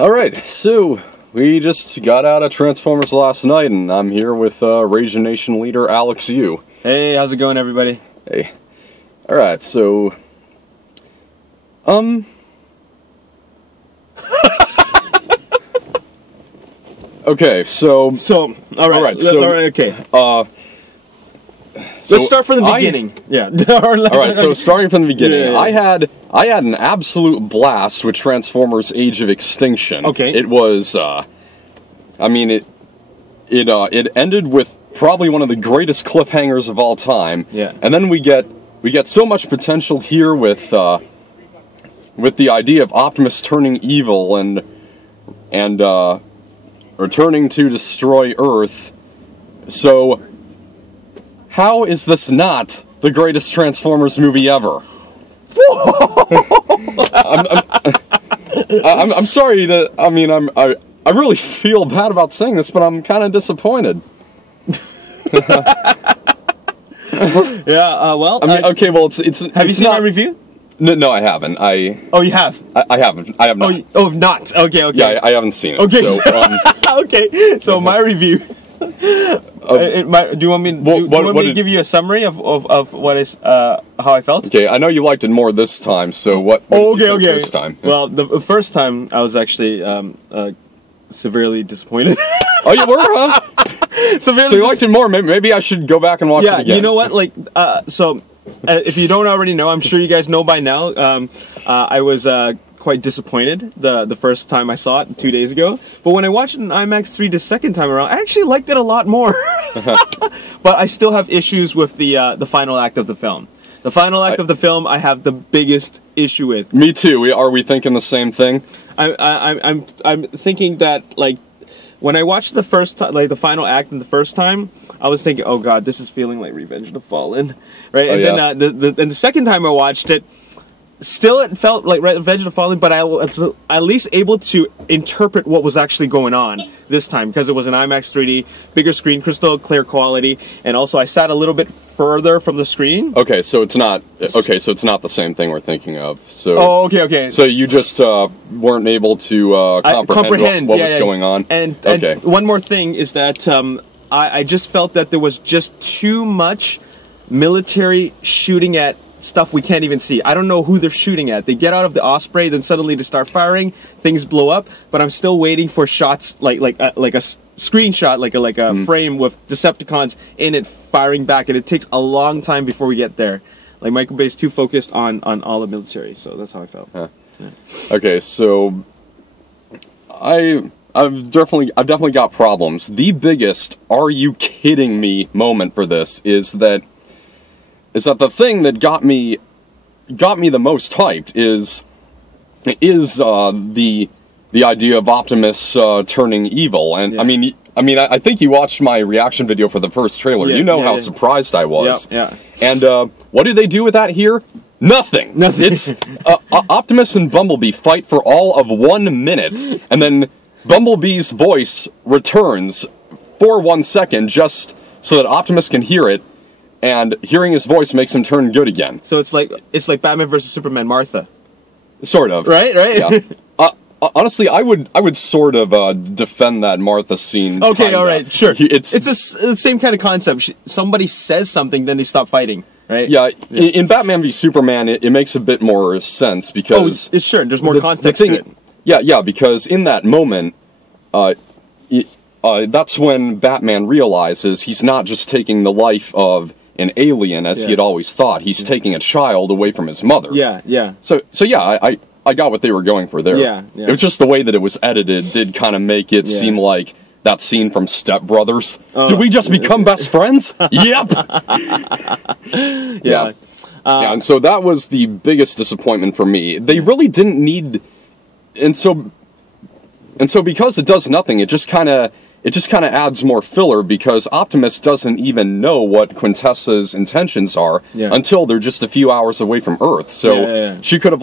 Alright, so we just got out of Transformers last night, and I'm here with Ragin Nation leader Alex Yu. Hey, how's it going, everybody? Hey. Alright, so... Okay, so... Alright, okay. Let's start from the beginning. Alright, so starting from the beginning, Yeah. I had an absolute blast with Transformers Age of Extinction. Okay. It was, it ended with probably one of the greatest cliffhangers of all time. Yeah. And then we get so much potential here with the idea of Optimus turning evil and returning to destroy Earth. So, how is this not the greatest Transformers movie ever? I'm sorry to. I really feel bad about saying this, but I'm kind of disappointed. Okay, well, it's. Have you seen my review? No, I haven't. Oh, you have? I haven't. I have not. Not. Okay. Yeah, I haven't seen it. Okay. So, okay. So my review. Do you want me? To give you a summary of what is how I felt? Okay, I know you liked it more this time. So what? Okay. This time. Well, the first time I was actually severely disappointed. Oh, you were, huh? So you liked it more. Maybe I should go back and watch it again. Yeah, you know what? If you don't already know, I'm sure you guys know by now. I was quite disappointed the first time I saw it 2 days ago. But when I watched it in IMAX 3 the second time around, I actually liked it a lot more. But I still have issues with the final act of the film. The final act of the film, I have the biggest issue with. Me too. Are we thinking the same thing? I'm thinking that, like, when I watched the first time, like the final act in the first time, I was thinking, oh god, this is feeling like Revenge of the Fallen, right? Oh, and then the second time I watched it, still it felt like Revenge of the Fallen, but I was at least able to interpret what was actually going on this time, because it was an IMAX 3D, bigger screen, crystal clear quality, and also I sat a little bit further from the screen. Okay, so it's not the same thing we're thinking of. So okay. So you just weren't able to comprehend what was going on. And one more thing is that I just felt that there was just too much military shooting at stuff we can't even see. I don't know who they're shooting at. They get out of the Osprey, then suddenly they start firing, things blow up, but I'm still waiting for shots like a screenshot, like a frame with Decepticons in it firing back, and it takes a long time before we get there. Like, Michael Bay's too focused on all the military, so that's how I felt. Yeah. Okay, so I've definitely got problems. The biggest "are you kidding me" moment for this is that the thing that got me the most hyped is the idea of Optimus turning evil. And yeah. I think you watched my reaction video for the first trailer. Yeah, you know how surprised I was. Yeah. And what do they do with that here? Nothing. It's Optimus and Bumblebee fight for all of 1 minute, and then Bumblebee's voice returns for 1 second just so that Optimus can hear it. And hearing his voice makes him turn good again. So it's like Batman versus Superman, Martha. Sort of. Right? Yeah. Honestly, I would sort of defend that Martha scene. Okay, all right, sure. It's the same kind of concept. Somebody says something, then they stop fighting, right? Yeah. In Batman v Superman, it makes a bit more sense because it's sure there's more context to it. Yeah, because in that moment, that's when Batman realizes he's not just taking the life of an alien as he had always thought. He's taking a child away from his mother. Yeah. So yeah, I got what they were going for there. Yeah. It was just the way that it was edited did kind of make it seem like that scene from Step Brothers. Did we just become best friends? Yep. Yeah. And so that was the biggest disappointment for me. They really didn't need, and so because it does nothing, it just kind of adds more filler, because Optimus doesn't even know what Quintessa's intentions are until they're just a few hours away from Earth. So she could have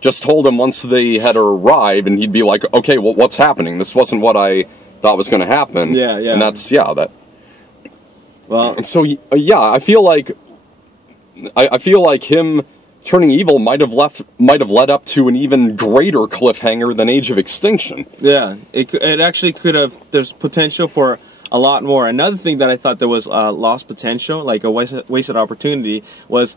just told him once they had arrived, and he'd be like, okay, well, what's happening? This wasn't what I thought was going to happen. Yeah. And that's, that. Well. And so, I feel like him turning evil might have led up to an even greater cliffhanger than Age of Extinction. Yeah, it actually could have. There's potential for a lot more. Another thing that I thought there was lost potential, like a wasted opportunity, was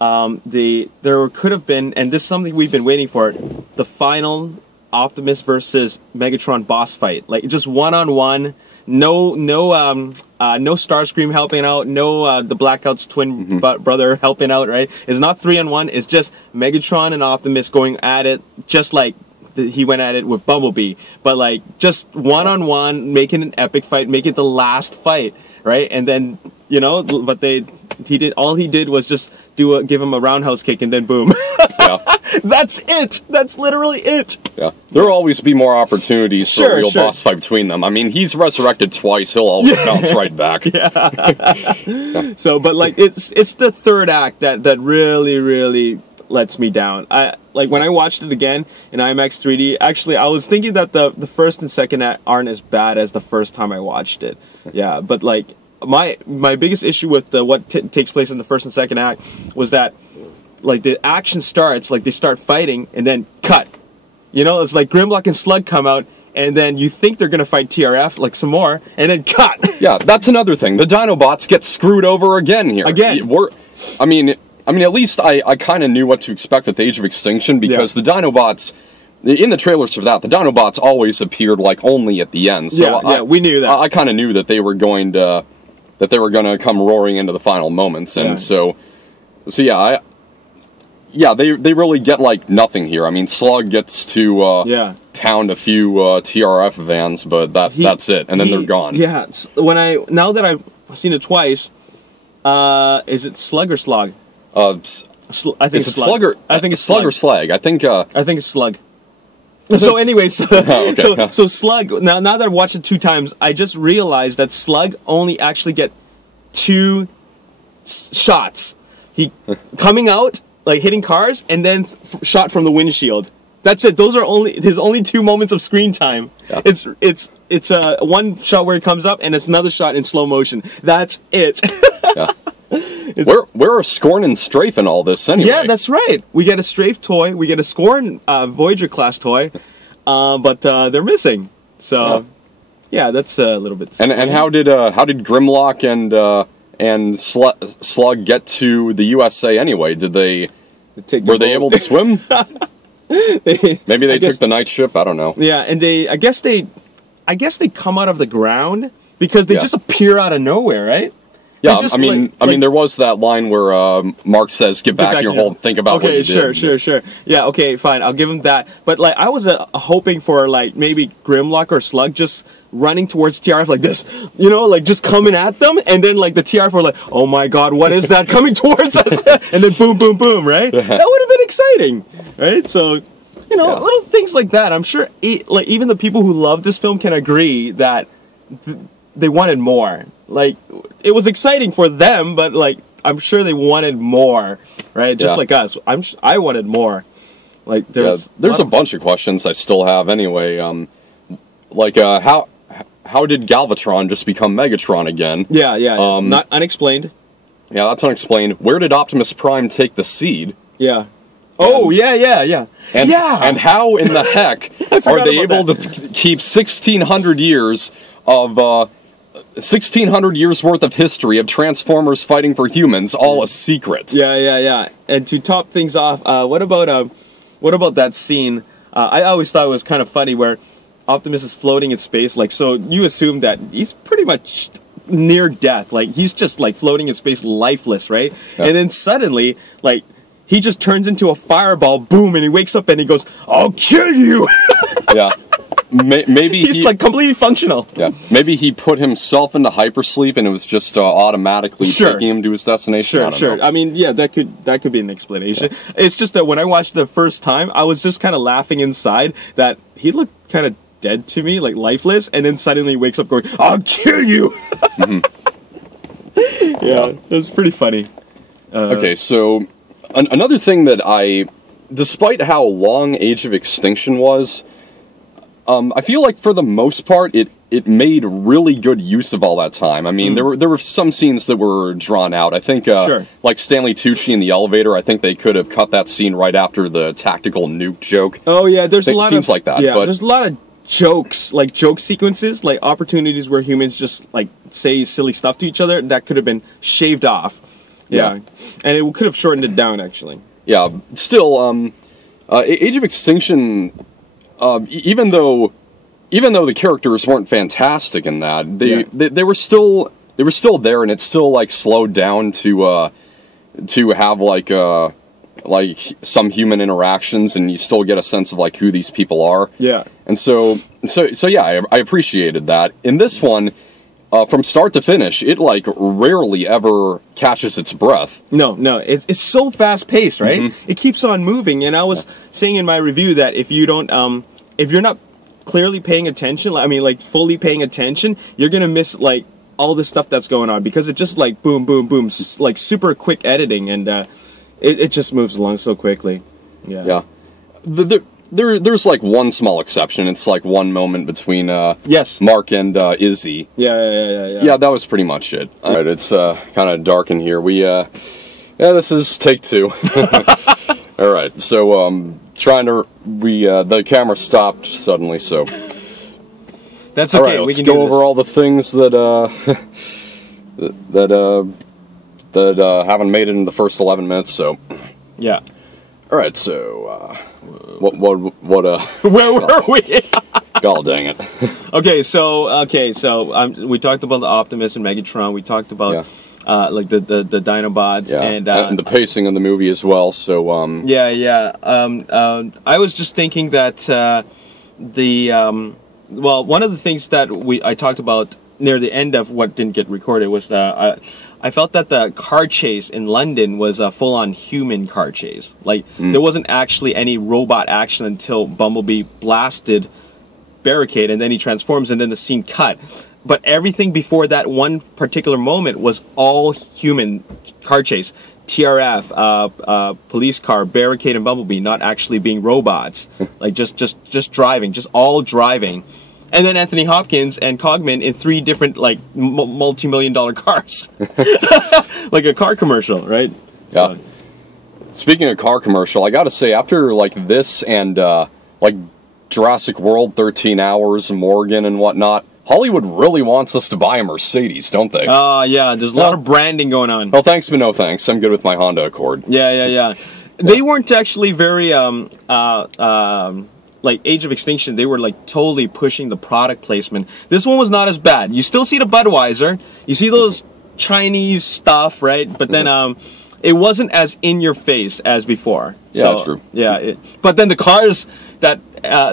there could have been, and this is something we've been waiting for, the final Optimus versus Megatron boss fight, like just one-on-one. No Starscream helping out. No, the Blackout's twin brother helping out. Right? It's not 3-on-1. It's just Megatron and Optimus going at it, just like he went at it with Bumblebee. But like just one-on-one, making an epic fight, make it the last fight, right? And then but all he did was just give him a roundhouse kick, and then boom. Yeah. That's it. That's literally it. Yeah. There'll always be more opportunities for a real boss fight between them. I mean, he's resurrected twice. He'll always bounce right back. Yeah. So, but like, it's the third act that really lets me down. When I watched it again in IMAX 3D, actually, I was thinking that the first and second act aren't as bad as the first time I watched it. Yeah, but like, my biggest issue with what takes place in the first and second act was that, like, the action starts, like, they start fighting, and then cut. It's like Grimlock and Slug come out, and then you think they're gonna fight TRF, like, some more, and then cut. Yeah, that's another thing. The Dinobots get screwed over again here. I mean, at least I kind of knew what to expect with Age of Extinction, because the Dinobots, in the trailers for that, the Dinobots always appeared, like, only at the end. So we knew that. I kind of knew that they were going to come roaring into the final moments, and they really get, like, nothing here. I mean, Slug gets to pound a few TRF vans, but that's it, and then they're gone. Yeah, now that I've seen it twice, is it Slug or Slog? I think it's Slug. I think it's Slug or Slag. I think it's Slug. So anyways, so Slug, now that I've watched it 2 times, I just realized that Slug only actually get 2 shots. He coming out, like hitting cars, and then shot from the windshield. That's it. Those are his only 2 moments of screen time. Yeah. It's one shot where he comes up, and it's another shot in slow motion. That's it. Yeah. We're a Scorn and Strafe in all this anyway. Yeah, that's right. We get a Strafe toy, we get a Scorn Voyager class toy, but they're missing. So yeah, that's a little bit. And how did Grimlock and Slug get to the USA anyway? Were they able to swim? Maybe they took the night ship. I don't know. Yeah, and I guess they come out of the ground because they just appear out of nowhere, right? Yeah, I mean, there was that line where Mark says, "Get back in your hole, think about what you did." Sure. Yeah, okay, fine, I'll give him that. But like, I was hoping for like maybe Grimlock or Slug just running towards TRF like this, like just coming at them, and then like the TRF were like, "Oh my God, what is that coming towards us?" And then boom, boom, boom, right? That would have been exciting, right? So, little things like that. I'm sure, like even the people who love this film can agree that they wanted more. Like, it was exciting for them, but like I'm sure they wanted more, right? Just like us, I wanted more. Like there's a bunch of questions I still have anyway. How did Galvatron just become Megatron again? Yeah. Not unexplained. Yeah, that's unexplained. Where did Optimus Prime take the seed? Yeah. Yeah. And how in the heck are they able to keep 1,600 years of 1,600 years worth of history of Transformers fighting for humans all a secret? Yeah. And to top things off, what about that scene? I always thought it was kind of funny where Optimus is floating in space, like, so you assume that he's pretty much near death, like he's just like floating in space lifeless, right? Yeah. And then suddenly, like, he just turns into a fireball, boom, and he wakes up and he goes, "I'll kill you!" Yeah. Maybe he's like completely functional. Yeah. Maybe he put himself into hypersleep and it was just automatically taking him to his destination. Sure. I mean, yeah, that could be an explanation. Yeah. It's just that when I watched the first time, I was just kind of laughing inside that he looked kind of dead to me, like lifeless, and then suddenly he wakes up going, "I'll kill you!" Yeah, it was pretty funny. Okay, so another thing that despite how long Age of Extinction was, I feel like for the most part, it it made really good use of all that time. I mean, there were some scenes that were drawn out. I think, like Stanley Tucci in the elevator, I think they could have cut that scene right after the tactical nuke joke. Oh yeah, there's a lot scenes like that. Yeah, but there's a lot of jokes, like joke sequences, like opportunities where humans just like say silly stuff to each other that could have been shaved off. Yeah, and it could have shortened it down actually. Yeah, still, Age of Extinction, even though the characters weren't fantastic in that, they were still there, and it's still like slowed down to have like some human interactions, and you still get a sense of like who these people are. Yeah. And so yeah, I appreciated that. In this one, from start to finish, it like rarely ever catches its breath. No, it's so fast paced, right? It keeps on moving, and I was saying in my review that if you don't, if you're not clearly paying attention, I mean, like fully paying attention, you're gonna miss like all the stuff that's going on, because it just like boom, boom, boom, like super quick editing, and it just moves along so quickly. Yeah. There's like one small exception. It's like one moment between Mark and Izzy. Yeah, that was pretty much it. All right, it's kind of dark in here. This is take 2. All right, so the camera stopped suddenly, so that's okay. All right, let's go over all the things that that haven't made it in the first 11 minutes. So yeah. All right, so what where were we? God dang it. Okay, so we talked about the Optimus and Megatron. We talked about like the Dinobots and the pacing of the movie as well. So I was just thinking that one of the things that I talked about near the end of what didn't get recorded was I felt that the car chase in London was a full-on human car chase. Like, there wasn't actually any robot action until Bumblebee blasted Barricade, and then he transforms, and then the scene cut. But everything before that one particular moment was all human car chase. TRF, police car, Barricade, and Bumblebee not actually being robots. Like, just driving, just all driving. And then Anthony Hopkins and Cogman in 3 different, like, multi-million-dollar cars. Like a car commercial, right? Yeah. So. Speaking of car commercial, I gotta say, after, like, this and, like, Jurassic World, 13 Hours, Morgan, and whatnot, Hollywood really wants us to buy a Mercedes, don't they? Yeah, there's a lot of branding going on. Well, thanks, but no thanks. I'm good with my Honda Accord. Yeah. They weren't actually very, like Age of Extinction, they were like totally pushing the product placement. This one was not as bad. You still see the Budweiser, you see those Chinese stuff, right? But then it wasn't as in your face as before. Yeah, that's true. Yeah, but then the cars that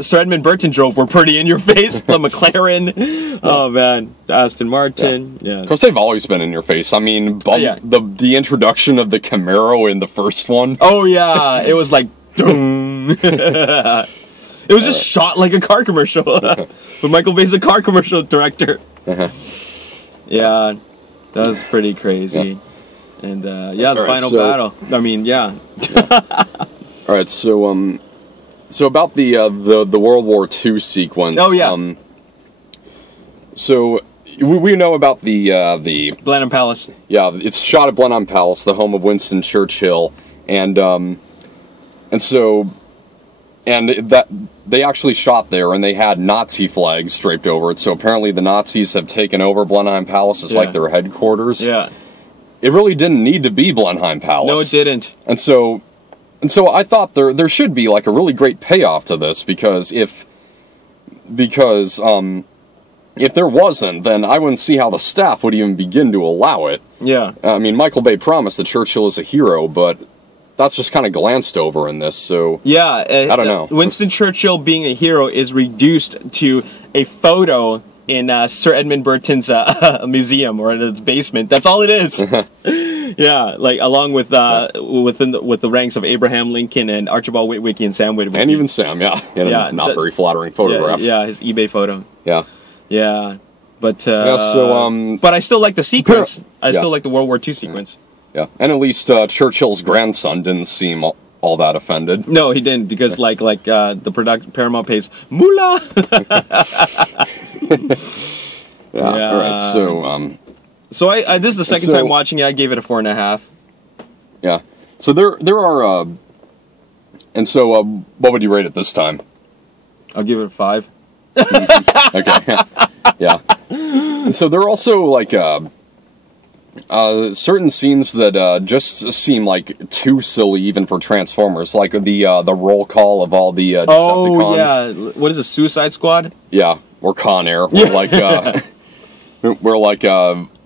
Sir Edmund Burton drove were pretty in your face. The McLaren, oh man, the Aston Martin. Yeah. Of course, they've always been in your face. I mean, the introduction of the Camaro in the first one. Oh yeah, it was like, doom. It was just shot like a car commercial. But Michael Bay's a car commercial director. Yeah, that was pretty crazy. And the final battle. I mean, All right, so about the World War II sequence. Oh yeah. So we know about the Blenheim Palace. Yeah, it's shot at Blenheim Palace, the home of Winston Churchill, and that they actually shot there, and they had Nazi flags draped over it. So apparently, the Nazis have taken over Blenheim Palace as like their headquarters. Yeah, it really didn't need to be Blenheim Palace. No, it didn't. And so I thought there should be like a really great payoff to this, because if there wasn't, then I wouldn't see how the staff would even begin to allow it. Yeah, I mean, Michael Bay promised that Churchill is a hero, but that's just kind of glanced over in this, so yeah, I don't know. Winston Churchill being a hero is reduced to a photo in Sir Edmund Burton's museum or in his basement. That's all it is. Yeah, like along with with the ranks of Abraham Lincoln and Archibald Witwicky and Sam Witwicky, and even Sam. Not very flattering photograph. Yeah, his eBay photo. Yeah, but but I still like the sequence. I still like the World War II sequence. Yeah, and at least Churchill's grandson didn't seem all that offended. No, he didn't, because the Paramount pays moolah. Yeah. All right. So I this is the second time watching it. I gave it a 4.5. Yeah. So there are. And so, what would you rate it this time? I'll give it a 5. Okay. Yeah. And so there are also like certain scenes that just seem like too silly even for Transformers, like the roll call of all the Decepticons. Oh yeah, what is it, Suicide Squad? Yeah, or Con Air. Where like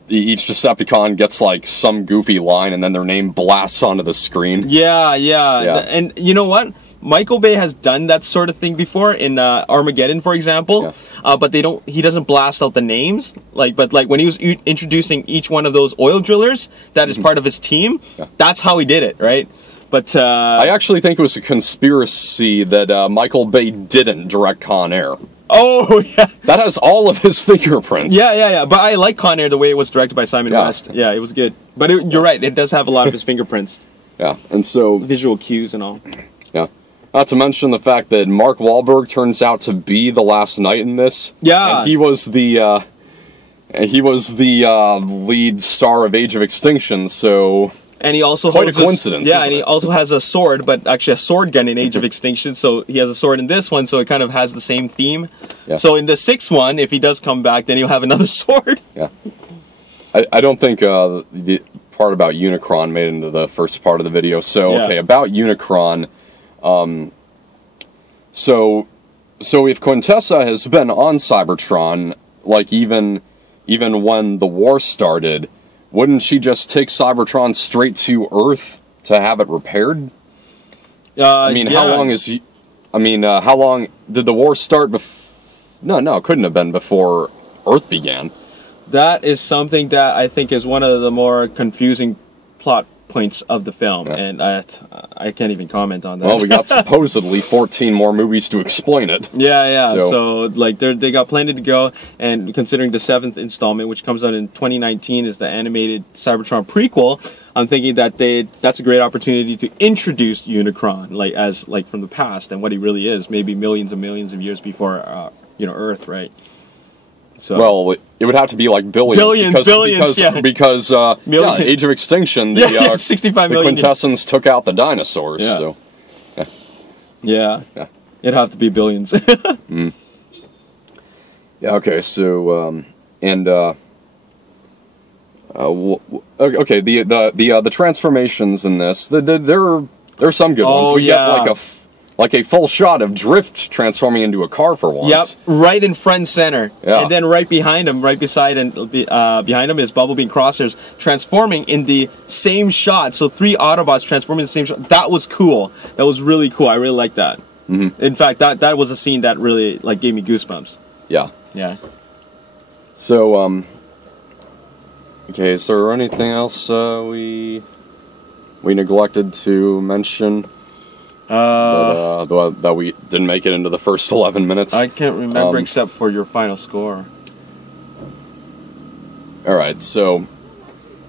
each Decepticon gets like some goofy line, and then their name blasts onto the screen. Yeah. And you know what? Michael Bay has done that sort of thing before in Armageddon, for example. Yeah. But he doesn't blast out the names. But when he was introducing each one of those oil drillers that is part of his team, that's how he did it, right? But I actually think it was a conspiracy that Michael Bay didn't direct Con Air. Oh, yeah. That has all of his fingerprints. Yeah. But I like Con Air the way it was directed by Simon West. Yeah, it was good. But you're right, it does have a lot of his fingerprints. Yeah, and so... visual cues and all. Yeah. Not to mention the fact that Mark Wahlberg turns out to be the Last Knight in this. Yeah. And he was the lead star of Age of Extinction, so... And he also quite a coincidence. Yeah, and he also has a sword, but actually a sword gun in Age of Extinction. So he has a sword in this one, so it kind of has the same theme. Yeah. So in the 6th one, if he does come back, then he'll have another sword. Yeah. I don't think the part about Unicron made it into the first part of the video. So okay, about Unicron. So if Quintessa has been on Cybertron, like even when the war started, wouldn't she just take Cybertron straight to Earth to have it repaired? How long how long did the war start? No, it couldn't have been before Earth began. That is something that I think is one of the more confusing plot points of the film, and I can't even comment on that. Well, we got supposedly 14 more movies to explain it. Yeah. So like they got plenty to go, and considering the 7th installment, which comes out in 2019, is the animated Cybertron prequel, I'm thinking that that's a great opportunity to introduce Unicron like from the past and what he really is, maybe millions and millions of years before Earth, right? So. Well, it would have to be like billions because Age of Extinction, the 65 the million. quintessence took out the dinosaurs. Yeah. So, yeah, it'd have to be billions. Yeah. Okay. So okay. The transformations in this, there are some good ones. We get like a full shot of Drift transforming into a car for once. Yep, right in front center. Yeah. And then right behind him, behind him is Bumblebee and Crosshairs transforming in the same shot. So 3 Autobots transforming in the same shot. That was cool. That was really cool. I really liked that. Mm-hmm. In fact, that was a scene that really gave me goosebumps. Yeah. Yeah. So okay, is there anything else we neglected to mention? That we didn't make it into the first 11 minutes. I can't remember except for your final score. Alright, so...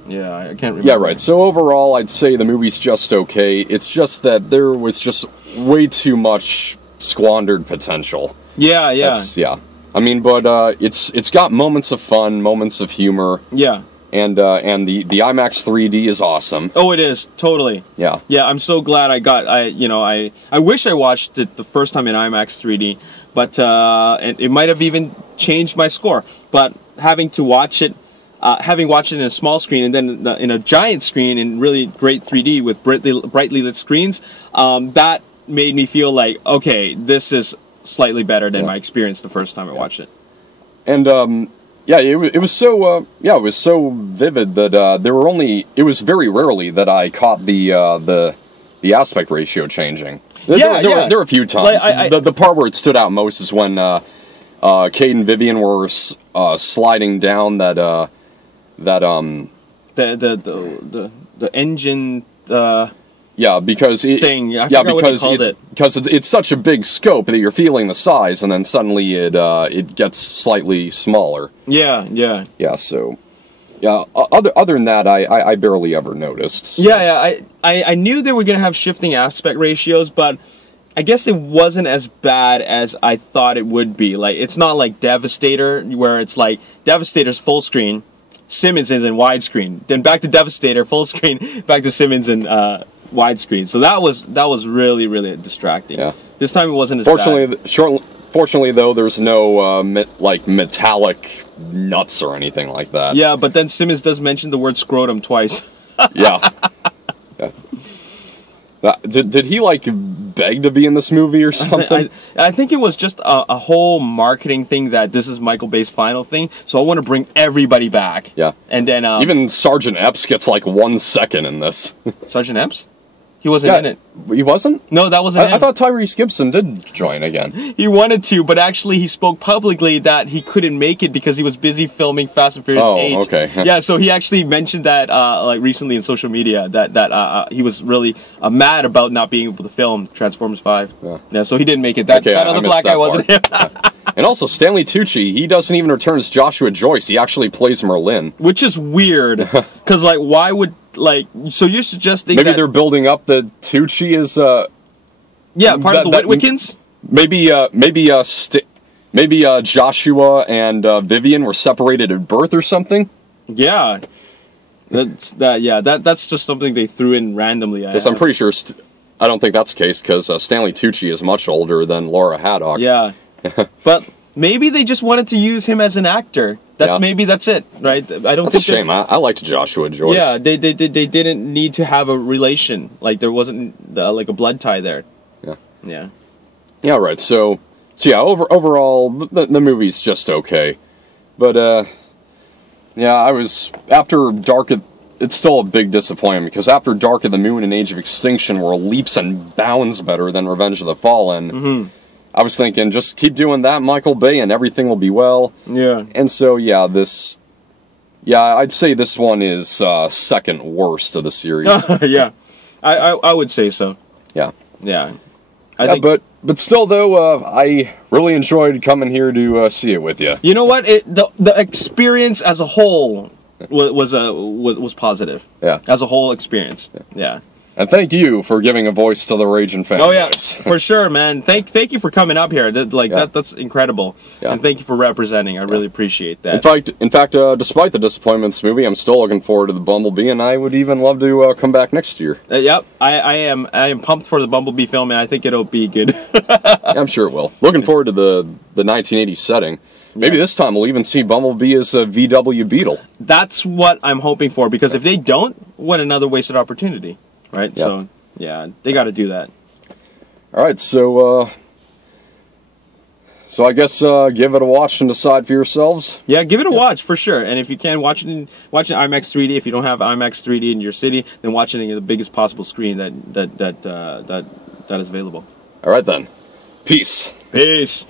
yeah, I can't remember. Yeah, right. So overall, I'd say the movie's just okay. It's just that there was just way too much squandered potential. Yeah. I mean, but it's got moments of fun, moments of humor. Yeah. And the IMAX 3D is awesome. Oh, it is, totally. Yeah. Yeah, I'm so glad I wish I watched it the first time in IMAX 3D, but it might have even changed my score. But having watched it in a small screen and then in a giant screen in really great 3D with brightly lit screens, that made me feel like, okay, this is slightly better than my experience the first time I watched it. And yeah, it was so vivid that it was very rarely that I caught the aspect ratio changing. There were a few times. The part where it stood out most is when Kate and Vivian were sliding down the engine. Yeah, because it's such a big scope that you're feeling the size, and then suddenly it gets slightly smaller. Yeah. So, other than that, I barely ever noticed. So. Yeah. I knew they were gonna have shifting aspect ratios, but I guess it wasn't as bad as I thought it would be. Like, it's not like Devastator, where it's like Devastator's full screen, Simmons is in widescreen, then back to Devastator full screen, back to Simmons in widescreen. So that was really, really distracting. Yeah. This time it wasn't as bad. Fortunately, though, there's no like metallic nuts or anything like that. Yeah, but then Simmons does mention the word scrotum twice. Yeah. Did he like beg to be in this movie or something? I think it was just a whole marketing thing that this is Michael Bay's final thing, so I want to bring everybody back. Yeah. And then even Sergeant Epps gets like 1 second in this. Sergeant Epps? He wasn't in it. He wasn't? No, that wasn't him. I thought Tyrese Gibson did join again. He wanted to, but actually he spoke publicly that he couldn't make it because he was busy filming Fast and Furious 8. Oh, okay. Yeah, so he actually mentioned that like recently in social media that he was really mad about not being able to film Transformers 5. Yeah, so he didn't make it. That other black guy wasn't him. And also, Stanley Tucci, he doesn't even return as Joshua Joyce. He actually plays Merlin. Which is weird. Because, like, why would... Like, so you're suggesting maybe they're building up that Tucci is, yeah, part of the Witwickens? Maybe Joshua and Vivian were separated at birth or something? Yeah. That's just something they threw in randomly. Because I'm pretty sure... I don't think that's the case, because Stanley Tucci is much older than Laura Haddock. Yeah. But maybe they just wanted to use him as an actor. Maybe that's it, right? That's a shame. I liked Joshua Joyce. Yeah, they didn't need to have a relation. Like, there wasn't like a blood tie there. Yeah. Yeah, right. So yeah, overall, the movie's just okay. But, yeah, after Dark of... It's still a big disappointment, because after Dark of the Moon and Age of Extinction were leaps and bounds better than Revenge of the Fallen... I was thinking, just keep doing that, Michael Bay, and everything will be well. Yeah. And so, yeah, I'd say this one is second worst of the series. Yeah. I would say so. Yeah. Yeah. But still, though, I really enjoyed coming here to see it with you. You know what? The experience as a whole was positive. Yeah. As a whole experience. Yeah. And thank you for giving a voice to the Ragin fanboys. Oh yeah, for sure, man. Thank you for coming up here. That's incredible. Yeah. And thank you for representing. I really appreciate that. In fact, despite the disappointment of this movie, I'm still looking forward to the Bumblebee, and I would even love to come back next year. Yep, I am pumped for the Bumblebee film, and I think it'll be good. Yeah, I'm sure it will. Looking forward to the 1980s setting. Maybe this time we'll even see Bumblebee as a VW Beetle. That's what I'm hoping for, because if they don't, what another wasted opportunity. Right, yeah. So, yeah, they got to do that. All right, so I guess give it a watch and decide for yourselves. Yeah, give it a watch for sure. And if you can, watch it in IMAX 3D. If you don't have IMAX 3D in your city, then watch it in the biggest possible screen that is available. All right then, peace. Peace.